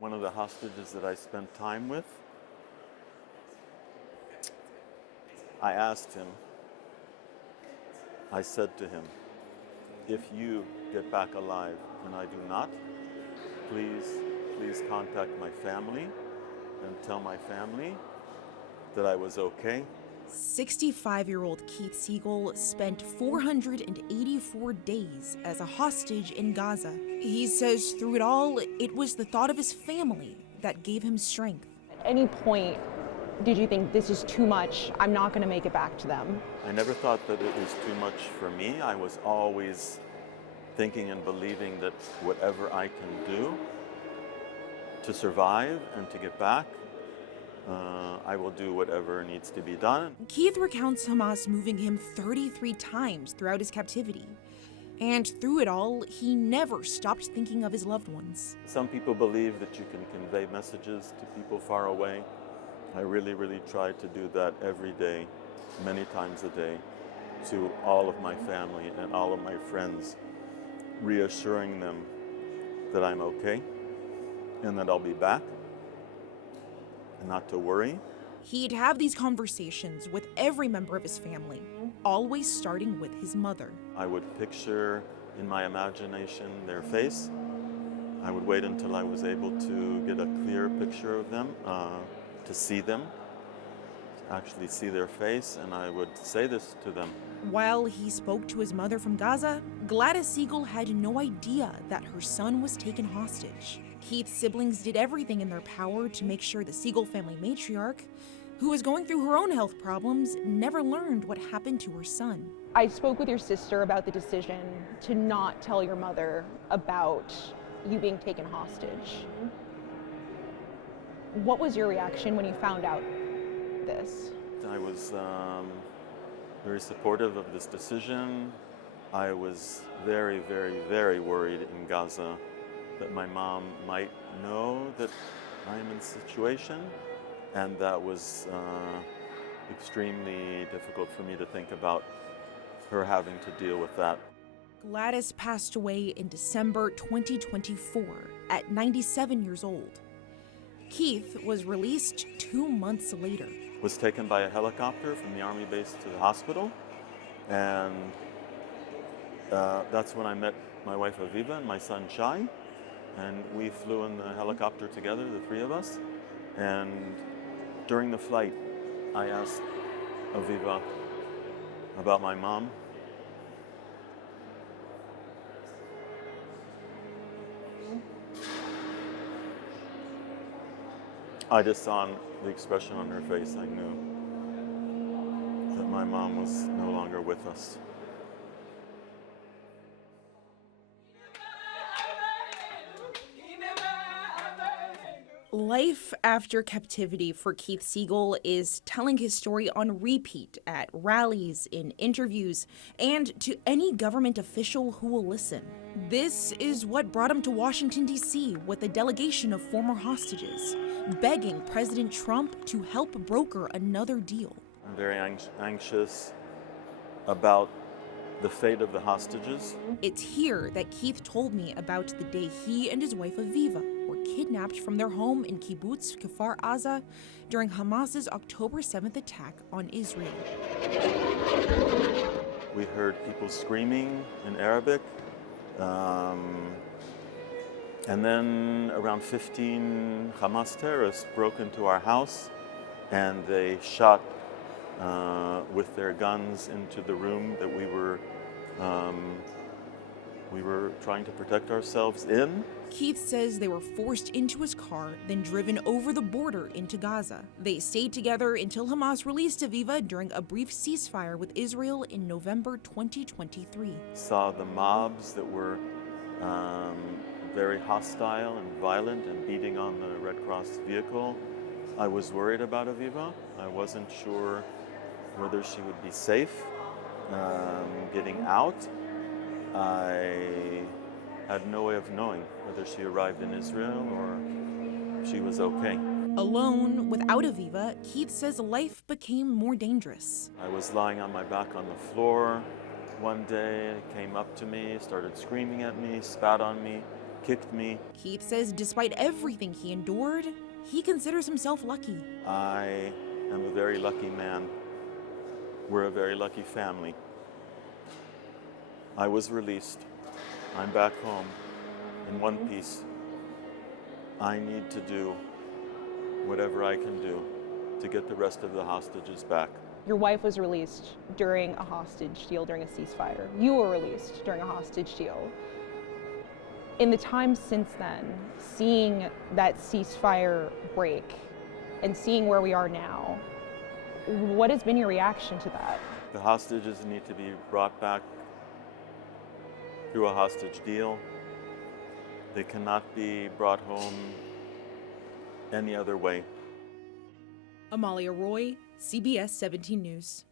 One of the hostages that I spent time with, I asked him, I said to him, if you get back alive and I do not, please contact my family and tell my family that I was okay. 65-year-old Keith Siegel spent 484 days as a hostage in Gaza. He says through it all, it was the thought of his family that gave him strength. At any point, did you think this is too much, I'm not going to make it back to them? I never thought that it was too much for me. I was always thinking and believing that whatever I can do to survive and to get back, I will do whatever needs to be done. Keith recounts Hamas moving him 33 times throughout his captivity. And through it all, he never stopped thinking of his loved ones. Some people believe that you can convey messages to people far away. I really try to do that every day, many times a day, to all of my family and all of my friends, reassuring them that I'm okay and that I'll be back and not to worry. He'd have these conversations with every member of his family, always starting with his mother. I would picture in my imagination their face. I would wait until I was able to get a clear picture of them, to see them, to actually see their face, and I would say this to them. While he spoke to his mother from Gaza, Gladys Siegel had no idea that her son was taken hostage. Keith's siblings did everything in their power to make sure the Siegel family matriarch, who was going through her own health problems, never learned what happened to her son. I spoke with your sister about the decision to not tell your mother about you being taken hostage. What was your reaction when you found out this? I was very supportive of this decision. I was very worried in Gaza that my mom might know that I'm in a situation, and that was extremely difficult for me to think about her having to deal with that. Gladys passed away in December 2024 at 97 years old. Keith was released 2 months later. Was taken by a helicopter from the army base to the hospital, and that's when I met my wife Aviva and my son Shai, and we flew in the helicopter together, the three of us, and during the flight I asked Aviva about my mom. I just saw the expression on her face. I knew that my mom was no longer with us. Life after captivity for Keith Siegel is telling his story on repeat at rallies, in interviews, and to any government official who will listen. This is what brought him to Washington, D.C. with a delegation of former hostages, begging President Trump to help broker another deal. I'm very anxious about the fate of the hostages. It's here that Keith told me about the day he and his wife Aviva were kidnapped from their home in kibbutz Kfar Aza during Hamas's October 7th attack on Israel. We heard people screaming in Arabic, and then around 15 Hamas terrorists broke into our house, and they shot with their guns into the room that we were trying to protect ourselves in. Keith says they were forced into his car, then driven over the border into Gaza. They stayed together until Hamas released Aviva during a brief ceasefire with Israel in November 2023. Saw the mobs that were very hostile and violent and beating on the Red Cross vehicle. I was worried about Aviva. I wasn't sure whether she would be safe getting out. I had no way of knowing whether she arrived in Israel or if she was okay. Alone, without Aviva, Keith says life became more dangerous. I was lying on my back on the floor. One day, it came up to me, started screaming at me, spat on me, kicked me. Keith says despite everything he endured, he considers himself lucky. I am a very lucky man. We're a very lucky family. I was released. I'm back home in one piece. I need to do whatever I can do to get the rest of the hostages back. Your wife was released during a hostage deal, during a ceasefire. You were released during a hostage deal. In the time since then, seeing that ceasefire break and seeing where we are now, what has been your reaction to that? The hostages need to be brought back through a hostage deal. They cannot be brought home any other way. Amalia Roy, CBS 17 News.